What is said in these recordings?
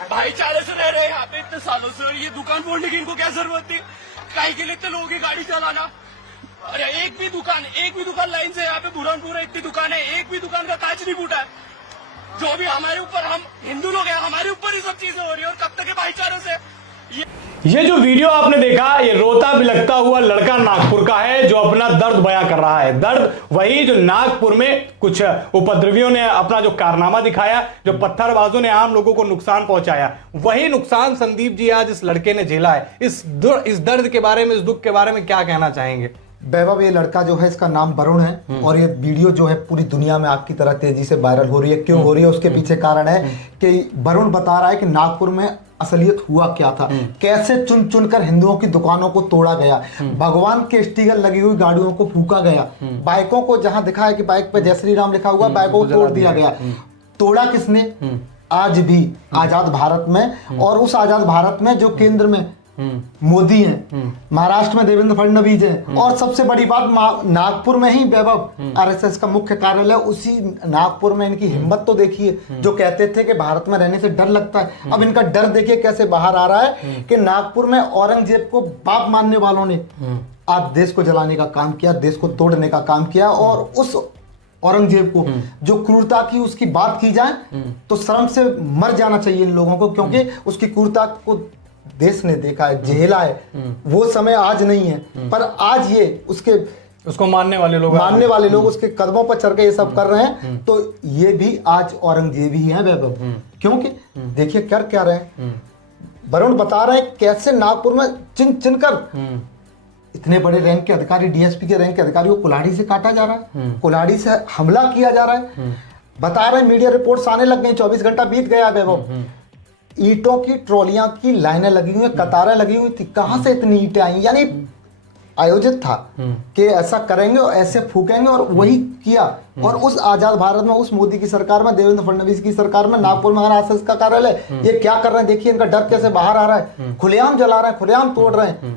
भाईचारे से रह रहे हैं यहाँ पे इतने सालों से, और ये दुकान बोलने की इनको क्या जरूरत थी? काहे के लिए इतने लोगों की गाड़ी चलाना? अरे एक भी दुकान लाइन से यहाँ पे बुरहानपुर इतनी दुकान है, एक भी दुकान का कांच नहीं फूटा है। जो भी हमारे ऊपर, हम हिंदू लोग हैं, हमारे ऊपर ही सब चीजें हो रही है, और कब तक है भाईचारों से? ये जो वीडियो आपने देखा, ये रोता बिलखता हुआ लड़का नागपुर का है जो अपना दर्द बयां कर रहा है। दर्द वही जो नागपुर में कुछ उपद्रवियों ने अपना जो कारनामा दिखाया, जो पत्थरबाजों ने आम लोगों को नुकसान पहुंचाया, वही नुकसान संदीप जी आज इस लड़के ने झेला है। इस दर्द के बारे में, इस दुख के बारे में क्या कहना चाहेंगे? वैभव, ये लड़का जो है, इसका नाम वरुण है, और ये वीडियो जो है पूरी दुनिया में आपकी तरह तेजी से वायरल हो रही है। क्यों हो रही है? उसके पीछे कारण है कि वरुण बता रहा है कि नागपुर में असलियत हुआ क्या था, कैसे चुन चुनकर हिंदुओं की दुकानों को तोड़ा गया, भगवान के स्टिकर लगी हुई गाड़ियों को फूका गया, बाइकों को जहां दिखा है कि बाइक पे जय श्री राम लिखा हुआ, बाइकों को तोड़ दिया गया। तोड़ा किसने? आज भी आजाद भारत में, और उस आजाद भारत में जो केंद्र में मोदी हैं, महाराष्ट्र में देवेंद्र फडणवीस हैं, और सबसे बड़ी बात नागपुर में ही वैभव आरएसएस का मुख्य कार्यालय, उसी नागपुर में इनकी हिम्मत तो देखिए। जो कहते थे कि भारत में रहने से डर लगता है, अब इनका डर देखिए कैसे बाहर आ रहा है कि नागपुर में औरंगजेब को बाप मानने वालों ने आज देश को जलाने का काम किया, देश को तोड़ने का काम किया। और उस औरंगजेब को जो क्रूरता की उसकी बात की जाए तो शर्म से मर जाना चाहिए इन लोगों को, क्योंकि उसकी क्रूरता को देश ने देखा है, झेला है। वो समय आज नहीं है, पर आज ये उसको मानने वाले लोग उसके कदमों पर चढ़ के ये सब कर रहे हैं। तो ये भी आज औरंगजेब ही है वैभव, क्योंकि देखिए कर क्या रहे हैं। वरुण बता रहे हैं कैसे नागपुर में चिन चिन कर इतने बड़े रैंक के अधिकारी, डीएसपी के रैंक के अधिकारी को कुल्हाड़ी से काटा जा रहा है, कुल्हाड़ी से हमला किया जा रहा है। बता रहे मिडिया रिपोर्ट्स आने लग गई, 24 घंटा बीत गया वैभव। ईंटों की ट्रॉलियां की लाइनें लगी हुई, कतारें लगी हुई थी। कहां से इतनी ईंटें आई? यानी आयोजित था कि ऐसा करेंगे और ऐसे फूकेंगे, और वही किया। और उस आजाद भारत में, उस मोदी की सरकार में, देवेंद्र फडणवीस की सरकार में, नागपुर में आरएसएस का कार्यालय, ये क्या कर रहे हैं देखिए। इनका डर कैसे बाहर आ रहा है, खुलेआम जला रहे हैं, खुलेआम तोड़ रहे हैं।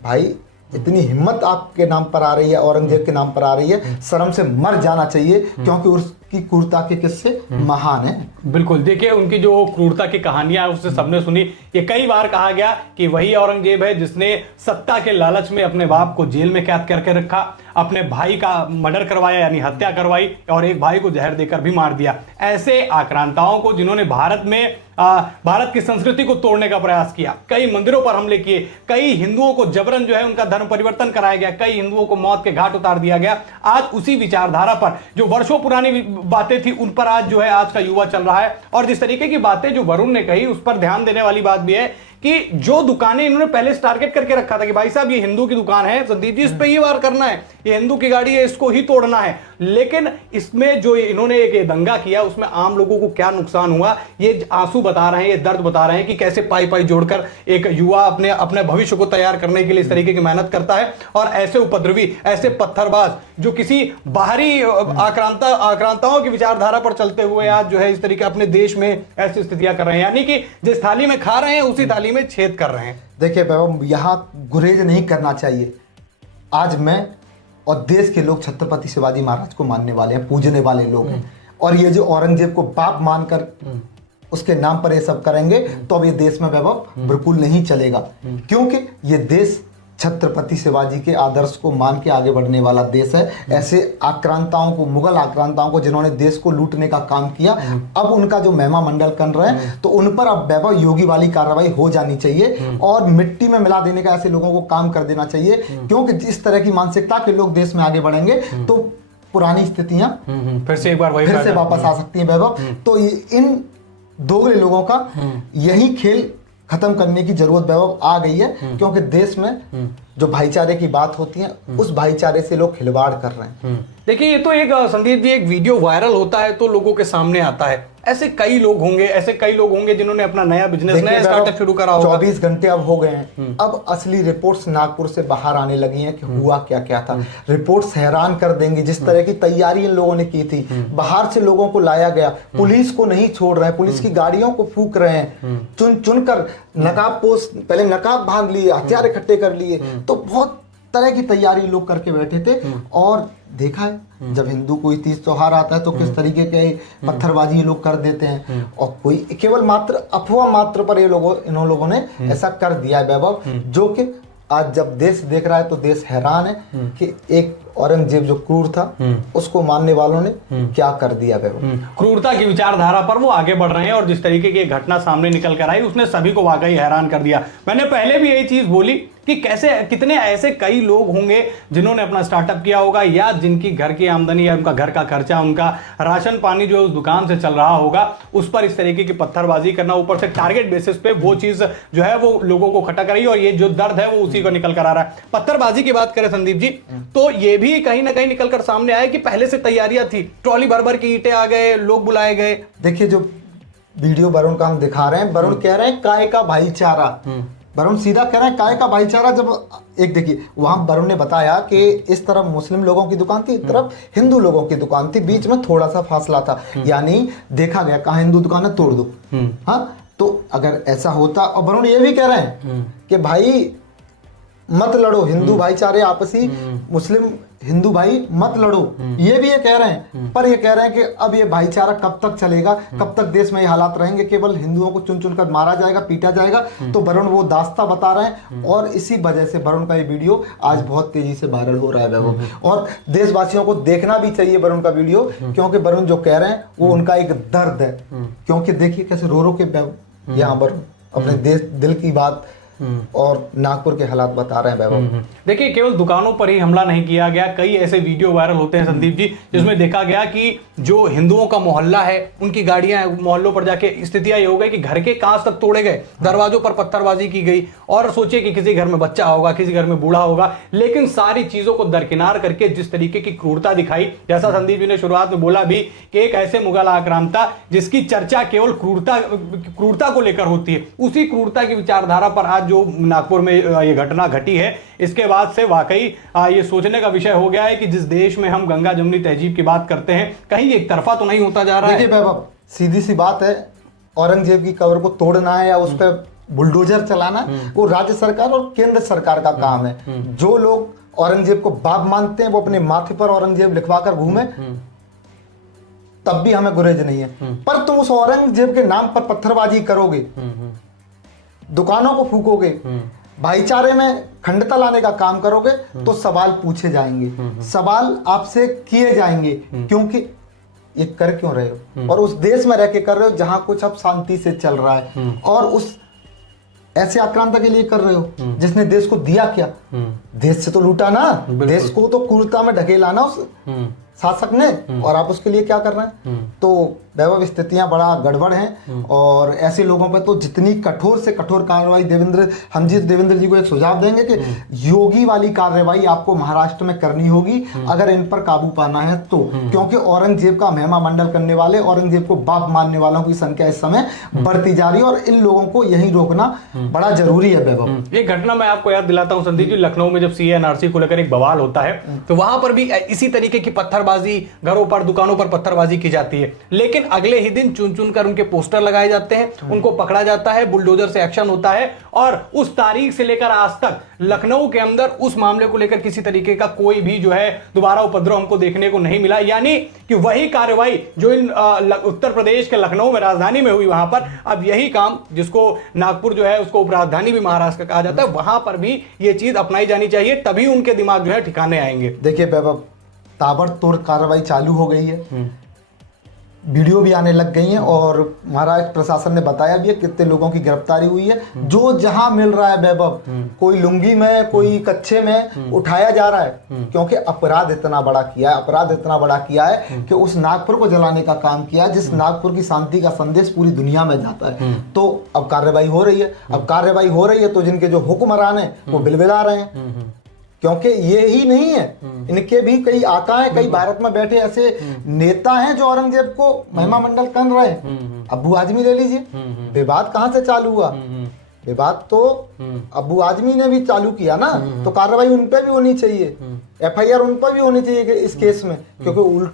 भाई इतनी हिम्मत आपके नाम पर आ रही है, औरंगजेब के नाम पर आ रही है, शर्म से मर जाना चाहिए, क्योंकि उसकी क्रूरता के किस्से महान है। बिल्कुल, देखिए उनकी जो क्रूरता की कहानियां उससे सबने सुनी। ये कई बार कहा गया कि वही औरंगजेब है जिसने सत्ता के लालच में अपने बाप को जेल में कैद करके रखा, अपने भाई का मर्डर करवाया यानी हत्या करवाई, और एक भाई को जहर देकर भी मार दिया। ऐसे आक्रांताओं को जिन्होंने भारत की संस्कृति को तोड़ने का प्रयास किया, कई मंदिरों पर हमले किए, कई हिंदुओं को जबरन जो है उनका धर्म परिवर्तन कराया गया, कई हिंदुओं को मौत के घाट उतार दिया गया। आज उसी विचारधारा पर जो वर्षों पुरानी बातें थी उन पर आज जो है आज का युवा चल रहा है। और जिस तरीके की बातें जो वरुण ने कही उस पर ध्यान देने वाली बात भी है कि जो दुकानें इन्होंने पहले टारगेट करके रखा था कि भाई साहब ये हिंदू की दुकान है, संदीप जी इस पे ही वार करना है, ये हिंदू की गाड़ी है, इसको ही तोड़ना है। लेकिन इसमें जो इन्होंने एक दंगा किया उसमें आम लोगों को क्या नुकसान हुआ, ये आंसू बता रहे हैं, ये दर्द बता रहे हैं कि कैसे पाई पाई जोड़कर एक युवा अपने भविष्य को तैयार करने के लिए इस तरीके की मेहनत करता है। और ऐसे उपद्रवी, ऐसे पत्थरबाज जो किसी बाहरी आक्रांताओं की विचारधारा पर चलते हुए आज जो है इस तरीके अपने देश में ऐसी स्थितियां कर रहे हैं, यानी कि जिस थाली में खा रहे हैं उसी थाली में छेद कर रहे हैं। देखिए वैभव, यहां गुरेज नहीं करना चाहिए। आज मैं और देश के लोग छत्रपति शिवाजी महाराज को मानने वाले हैं, पूजने वाले लोग हैं, और ये जो औरंगजेब को बाप मानकर उसके नाम पर ये सब करेंगे तो अब ये देश में वैभव बिल्कुल नहीं चलेगा, क्योंकि ये देश छत्रपति शिवाजी के आदर्श को मान के आगे बढ़ने वाला देश है। ऐसे आक्रांताओं को, मुगल आक्रांताओं को जिन्होंने देश को लूटने का काम किया, अब उनका जो महिमा मंडल कर रहे हैं, तो उन पर अब वैभव योगी वाली कार्रवाई हो जानी चाहिए और मिट्टी में मिला देने का ऐसे लोगों को काम कर देना चाहिए, क्योंकि जिस तरह की मानसिकता के लोग देश में आगे बढ़ेंगे तो पुरानी स्थितियां फिर से वापस आ सकती हैं वैभव। तो इन दोगले लोगों का यही खेल खत्म करने की जरूरत वैभव आ गई है, क्योंकि देश में जो भाईचारे की बात होती है उस भाईचारे से लोग खिलवाड़ कर रहे हैं। देखिए ये तो एक संदीप जी एक वीडियो वायरल होता है तो लोगों के सामने आता है, ऐसे कई लोग होंगे जिन्होंने अपना नया बिजनेस, नया स्टार्टअप शुरू करा होगा। 24 घंटे अब हो गए हैं, अब असली रिपोर्ट्स नागपुर से बाहर आने लगी हैं कि हुआ क्या क्या था। रिपोर्ट्स हैरान कर देंगी, जिस तरह की तैयारी इन लोगों ने की थी। बाहर से लोगों को लाया गया, पुलिस को नहीं छोड़ रहे हैं, पुलिस की गाड़ियों को फूंक रहे हैं, चुन चुन कर नकाबपोश, पहले नकाब बांध लिए, हथियार इकट्ठे कर लिए, तो बहुत तरह की तैयारी लोग करके बैठे थे। और देखा है जब हिंदू कोई तीज त्योहार आता है तो किस तरीके के पत्थरबाजी ये लोग कर देते हैं, और कोई केवल मात्र अफवाह मात्र पर इन लोगों ने ऐसा कर दिया है वैभव, जो कि आज जब देश देख रहा है तो देश हैरान है कि एक औरंगजेब जो क्रूर था उसको मानने वालों ने क्या कर दिया वैभव। क्रूरता की विचारधारा पर वो आगे बढ़ रहे हैं और जिस तरीके की घटना सामने निकल कर आई उसने सभी को वाकई हैरान कर दिया। मैंने पहले भी यही चीज बोली कि कैसे कितने ऐसे कई लोग होंगे जिन्होंने अपना स्टार्टअप किया होगा या जिनकी घर की आमदनी या उनका घर का खर्चा, उनका राशन पानी जो उस दुकान से चल रहा होगा, उस पर इस तरीके की पत्थरबाजी करना, ऊपर से टारगेट बेसिस पे वो चीज जो है वो लोगों को खटक रही है और ये जो दर्द है वो उसी को निकल कर आ रहा है। पत्थरबाजी की बात करें संदीप जी तो ये भी कहीं ना कहीं निकल कर सामने आया कि पहले से तैयारियां थी, ट्रॉली भर भर की ईंटें आ गए, लोग बुलाए गए। देखिए जो वीडियो वरुण का हम दिखा रहे हैं, वरुण कह रहे हैं काय का भाईचारा, वरुण सीधा कह रहे हैं काय का भाईचारा। जब एक देखिए वहां वरुण ने बताया कि इस तरफ मुस्लिम लोगों की दुकान थी, इस तरफ हिंदू लोगों की दुकान थी, बीच में थोड़ा सा फासला था, यानी देखा गया कहाँ हिंदू दुकान है तोड़ दो। हाँ, तो अगर ऐसा होता, और वरुण ये भी कह रहे हैं कि भाई मत लड़ो, हिंदू भाईचारे आपसी, मुस्लिम हिंदू भाई मत लड़ो, ये भी ये कह रहे हैं। पर ये कह रहे हैं कि अब ये भाईचारा कब तक चलेगा, कब तक देश में ये हालात रहेंगे, केवल हिंदुओं को चुन चुन कर मारा जाएगा, पीटा जाएगा। तो वरुण वो दास्ता बता रहे हैं और इसी वजह से वरुण का ये वीडियो आज बहुत तेजी से वायरल हो रहा है वैभव, और देशवासियों को देखना भी चाहिए वरुण का वीडियो, क्योंकि वरुण जो कह रहे हैं वो उनका एक दर्द है। क्योंकि देखिए कैसे रो रो के यहाँ पर अपने देश दिल की बात और नागपुर के हालात बता रहे हैं वैभव। देखिए केवल दुकानों पर ही हमला नहीं किया गया, कई ऐसे वीडियो वायरल होते हैं संदीप जी जिसमें देखा गया कि जो हिंदुओं का मोहल्ला है उनकी गाड़ियां मोहल्लों पर जाके स्थितियां ये हो गई कि घर के कांच तक तोड़े गए, दरवाजों पर पत्थरबाजी की गई, और सोचिए कि किसी घर में बच्चा होगा, किसी घर में बूढ़ा होगा, लेकिन सारी चीजों को दरकिनार करके जिस तरीके की क्रूरता दिखाई, जैसा संदीप जी ने शुरुआत में बोला भी कि एक ऐसे मुगल आक्रांता जिसकी चर्चा केवल क्रूरता को लेकर होती है, उसी क्रूरता की विचारधारा पर आज जो नागपुर में ये घटना घटी है, इसके बाद से वाकई ये सोचने का विषय हो गया है कि जिस देश में हम गंगा जमुनी तहजीब की बात करते हैं, कहीं एक तरफा तो नहीं होता जा रहा है। देखिए वैभव, सीधी सी बात है, औरंगजेब की कब्र को तोड़ना है या उस पर बुलडोजर चलाना वो राज्य सरकार और केंद्र सरकार का काम है। जो लोग औरंगजेब को बाप मानते हैं वो अपने माथे पर औरंगजेब लिखवा कर घूमे, तब भी हमें गुरेज नहीं है। पर तुम उस औरंगजेब के नाम पर पत्थरबाजी करोगे, दुकानों को फूकोगे, भाईचारे में खंडता लाने का काम करोगे, तो सवाल पूछे जाएंगे, सवाल आपसे किए जाएंगे, क्योंकि ये कर क्यों रहे हो, और उस देश में रह के कर रहे हो जहां कुछ अब शांति से चल रहा है, और उस ऐसे आक्रांता के लिए कर रहे हो जिसने देश को दिया क्या, देश से तो लूटा ना, देश को तो क्रूरता में ढकेला ना उस शासक ने, और आप उसके लिए क्या कर रहे हैं। तो वैभव स्थितियां बड़ा गड़बड़ हैं, और ऐसे लोगों पर तो जितनी कठोर से कठोर कार्रवाई हम देवेंद्र जी को एक सुझाव देंगे कि योगी वाली कार्रवाई आपको महाराष्ट्र में करनी होगी अगर इन पर काबू पाना है तो, क्योंकि औरंगजेब का महिमा मंडल करने वाले, औरंगजेब को बाप मानने वालों की संख्या इस समय बढ़ती जा रही है, और इन लोगों को यही रोकना बड़ा जरूरी है वैभव। एक घटना मैं आपको याद दिलाता हूं संदीप जी, लखनऊ में जब CA/NRC को लेकर एक बवाल होता है तो वहां पर भी इसी तरीके की पत्थरबाजी, घरों पर दुकानों पर पत्थरबाजी की जाती है, लेकिन अगले ही दिन चुन चुन कर उनके पोस्टर लगाए जाते हैं, उनको पकड़ा जाता है, बुलडोजर से एक्शन होता है, और उस तारीख से लेकर आज तक लखनऊ के अंदर उस मामले को लेकर किसी तरीके का कोई भी जो है दोबारा उपद्रव हमको देखने को नहीं मिला। यानी कि वही कार्रवाई जो इन उत्तर प्रदेश के लखनऊ में राजधानी में हुई, वहां पर अब यही काम, जिसको नागपुर जो है उसको उपराजधानी भी महाराष्ट्र का कहा जाता है, वहां पर भी ये चीज अपनाई जानी चाहिए, तभी उनके दिमाग जो है ठिकाने आएंगे। देखिए वैभव, ताबड़तोड़ कार्रवाई चालू हो गई है, वीडियो भी आने लग गई हैं, और महाराष्ट्र प्रशासन ने बताया भी है कितने लोगों की गिरफ्तारी हुई है, जो जहां मिल रहा है वैभव, कोई लुंगी में, कोई कच्छे में उठाया जा रहा है, क्योंकि अपराध इतना बड़ा किया है कि उस नागपुर को जलाने का काम किया है जिस नागपुर की शांति का संदेश पूरी दुनिया में जाता है। तो अब कार्रवाई हो रही है, तो जिनके जो हुक्मरान है वो बिलबिला रहे हैं, क्योंकि ये ही नहीं है, इनके भी कई आका हैं, कई भारत में बैठे ऐसे नेता हैं जो औरंगजेब को महिमा मंडल कर रहे हैं। अबू आजमी ले लीजिए, विवाद कहां से चालू हुआ, विवाद तो अबू आजमी ने भी चालू किया ना, तो कार्रवाई उन पर भी होनी चाहिए, FIR उन पर भी होनी चाहिए इस केस में, क्योंकि उलट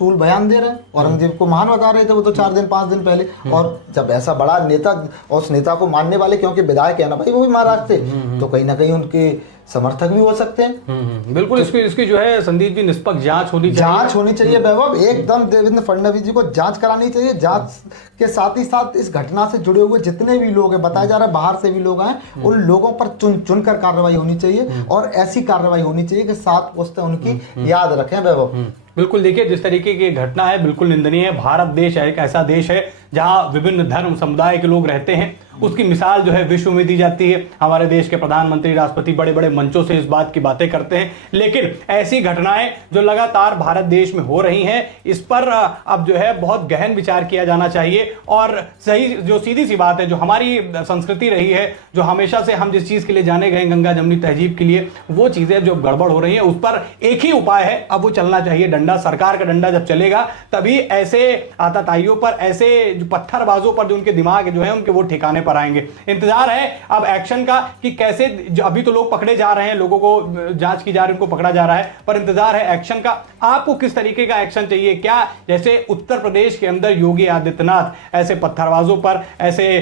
बयान दे रहे हैं, औरंगजेब को महान बता रहे थे वो तो 4-5 दिन पहले, और जब ऐसा बड़ा नेता और उस नेता को मानने वाले, क्योंकि विधायक है ना भाई वो भी महाराष्ट्र से, तो कहीं ना कहीं उनके समर्थक भी हो सकते हैं। बिल्कुल, इसकी जो है संदीप जी निष्पक्ष जांच होनी चाहिए। जांच होनी चाहिए वैभव, एकदम देवेंद्र फडणवीस जी को जांच करानी चाहिए। जांच के साथ ही साथ इस घटना से जुड़े हुए जितने भी लोग हैं, बताया जा रहा है बाहर से भी लोग आए, उन लोगों पर चुन कर कार्रवाई होनी चाहिए और ऐसी कार्रवाई होनी चाहिए कि 7 पुश्तें उनकी याद रखें वैभव। बिल्कुल, देखिए जिस तरीके की घटना है बिल्कुल निंदनीय है। भारत देश एक ऐसा देश है जहां विभिन्न धर्म समुदाय के लोग रहते हैं, उसकी मिसाल जो है विश्व में दी जाती है। हमारे देश के प्रधानमंत्री, राष्ट्रपति बड़े बड़े मंचों से इस बात की बातें करते हैं, लेकिन ऐसी घटनाएं जो लगातार भारत देश में हो रही हैं, इस पर अब जो है बहुत गहन विचार किया जाना चाहिए। और सही जो सीधी सी बात है, जो हमारी संस्कृति रही है, जो हमेशा से हम जिस चीज के लिए जाने गए गंगा जमनी तहजीब के लिए, वो चीजें जो गड़बड़ हो रही है उस पर एक ही उपाय है, अब वो चलना चाहिए डंडा। सरकार का डंडा जब चलेगा तभी ऐसे आतताइयों पर, ऐसे पत्थरबाजों पर जो उनके दिमाग जो है उनके वो ठिकाने पर आएंगे। इंतजार है अब एक्शन का कि कैसे, अभी तो लोग पकड़े जा रहे हैं, लोगों को जांच की जा रही है, उनको पकड़ा जा रहा है, पर इंतजार है एक्शन का। आपको किस तरीके का एक्शन चाहिए? क्या जैसे उत्तर प्रदेश के अंदर योगी आदित्यनाथ ऐसे पत्थरबाजों पर, ऐसे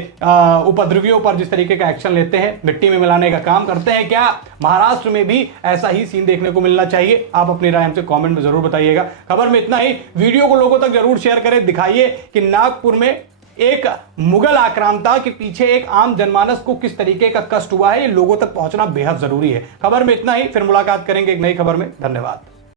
उपद्रवियों पर जिस तरीके का एक्शन लेते हैं, मिट्टी में मिलाने का काम करते हैं, क्या महाराष्ट्र में भी ऐसा ही सीन देखने को मिलना चाहिए? आप अपनी राय हमसे कमेंट में जरूर बताइएगा। खबर में इतना ही, वीडियो को लोगों तक जरूर शेयर करें, दिखाइए कि नागपुर में एक मुगल आक्रांता के पीछे एक आम जनमानस को किस तरीके का कष्ट हुआ है, ये लोगों तक पहुंचना बेहद जरूरी है। खबर में इतना ही, फिर मुलाकात करेंगे एक नई खबर में। धन्यवाद।